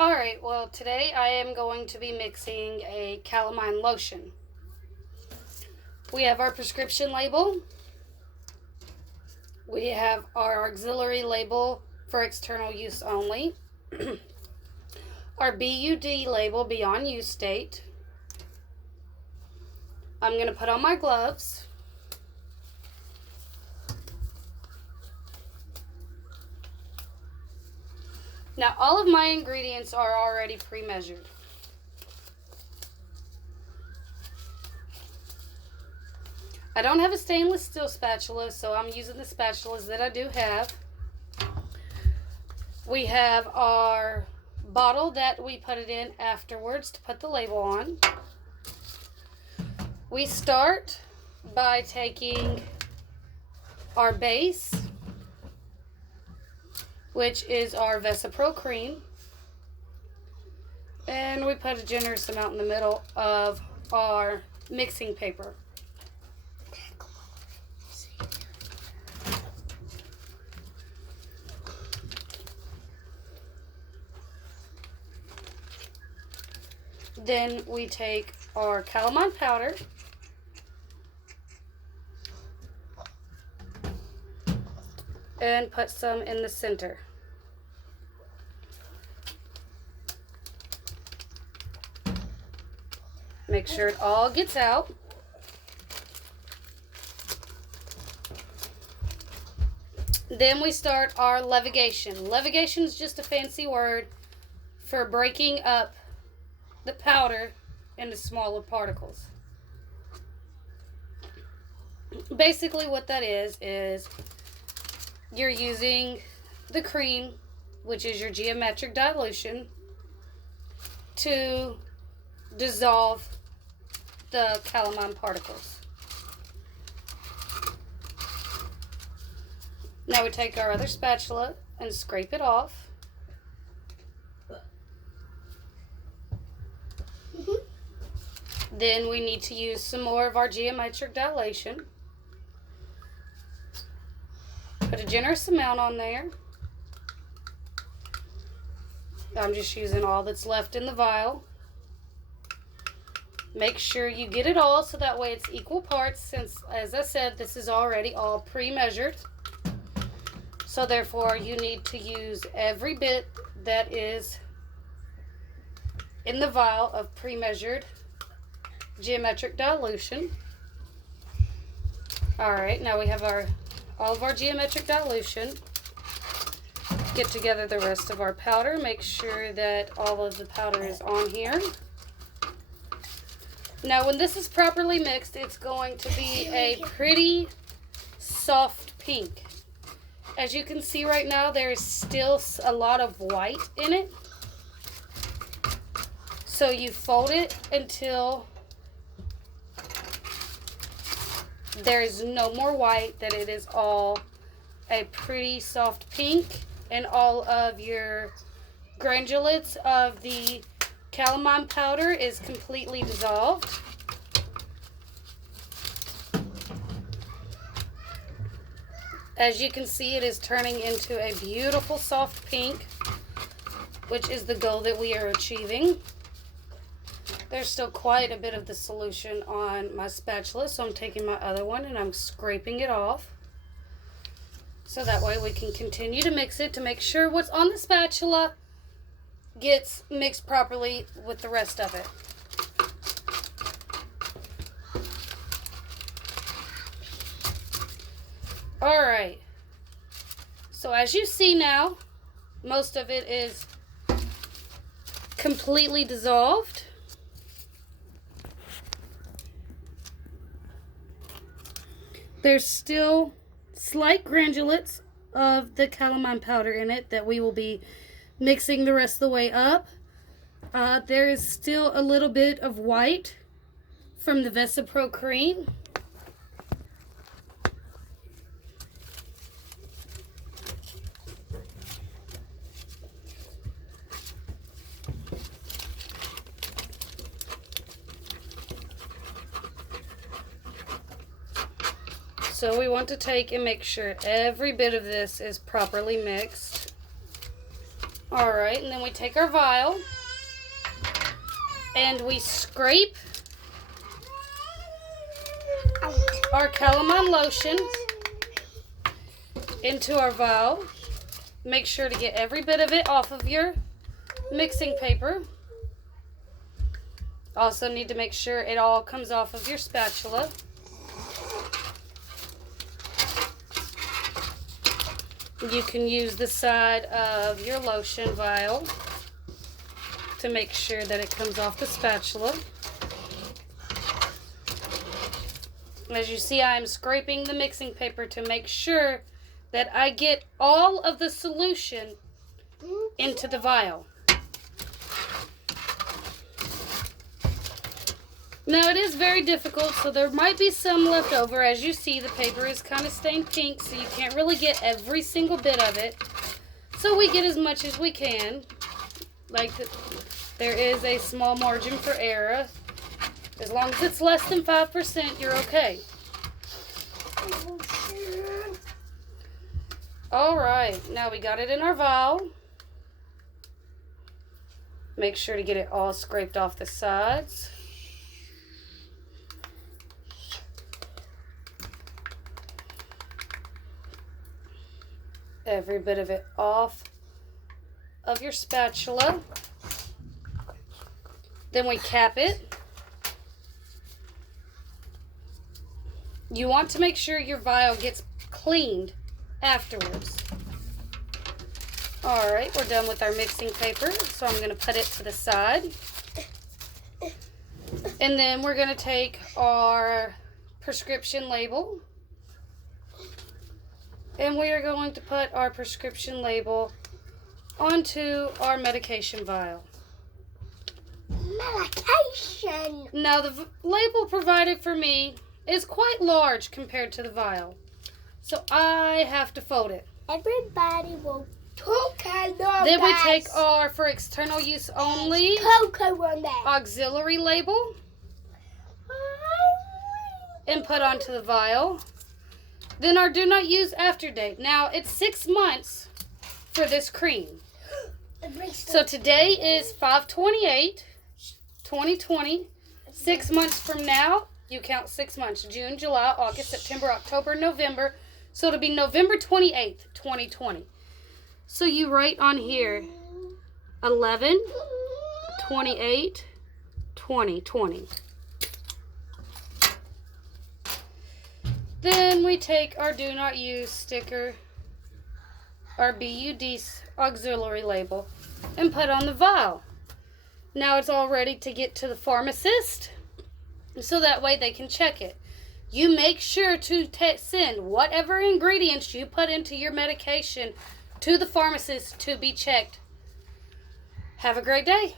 Alright, well today I am going to be mixing a calamine lotion. We have our prescription label. We have our auxiliary label for external use only. Our BUD label, beyond use date. I'm going to put on my gloves. Now all of my ingredients are already pre-measured. I don't have a stainless steel spatula, so I'm using the spatulas that I do have. We have our bottle that we put it in afterwards to put the label on. We start by taking our base, which is our Vesipro cream, and we put a generous amount in the middle of our mixing paper. Then we take our calamine powder, and put some in the center. Make sure it all gets out. Then we start our levigation. Levigation is just a fancy word for breaking up the powder into smaller particles. Basically what that is you're using the cream, which is your geometric dilution, to dissolve the calamine particles. Now we take our other spatula and scrape it off. Then we need to use some more of our geometric dilation. Put a generous amount on there. I'm just using all that's left in the vial. Make sure you get it all so that way it's equal parts, since, as I said, this is already all pre-measured. So therefore you need to use every bit that is in the vial of pre-measured geometric dilution. Alright, now we have all of our geometric dilution. Get together the rest of our powder. Make sure that all of the powder is on here. Now when this is properly mixed, it's going to be a pretty soft pink. As you can see right now, there is still a lot of white in it. So you fold it until there is no more white, that it is all a pretty soft pink, and all of your granulates of the calamine powder is completely dissolved. As you can see, it is turning into a beautiful soft pink, which is the goal that we are achieving. There's still quite a bit of the solution on my spatula, so I'm taking my other one and I'm scraping it off. So that way we can continue to mix it to make sure what's on the spatula gets mixed properly with the rest of it. Alright, so as you see now, most of it is completely dissolved. There's still slight granulates of the calamine powder in it that we will be mixing the rest of the way up. There is still a little bit of white from the Vesipro cream. So we want to take and make sure every bit of this is properly mixed. Alright, and then we take our vial and we scrape our calamine lotion into our vial. Make sure to get every bit of it off of your mixing paper. Also need to make sure it all comes off of your spatula. You can use the side of your lotion vial to make sure that it comes off the spatula. As you see, I am scraping the mixing paper to make sure that I get all of the solution into the vial. Now it is very difficult, so there might be some left over. As you see, the paper is kind of stained pink, so you can't really get every single bit of it. So we get as much as we can. There is a small margin for error. As long as it's less than 5%, you're okay. Alright, now we got it in our vial. Make sure to get it all scraped off the sides. Every bit of it off of your spatula. Then we cap it. You want to make sure your vial gets cleaned afterwards. Alright, we're done with our mixing paper, so I'm going to put it to the side. And then we're going to take our prescription label. And we are going to put our prescription label onto our medication vial. Medication! Now, the label provided for me is quite large compared to the vial. So I have to fold it. Everybody will talk along. Then we take our, for external use only, auxiliary label and put onto the vial. Then our do not use after date. Now, it's 6 months for this cream. So today is 5/28/2020. 6 months from now, you count 6 months. June, July, August, September, October, November. So it'll be November 28th, 2020. So you write on here 11/28/2020. Then we take our do not use sticker, our BUD auxiliary label, and put on the vial. Now it's all ready to get to the pharmacist, so that way they can check it. You make sure to send whatever ingredients you put into your medication to the pharmacist to be checked. Have a great day.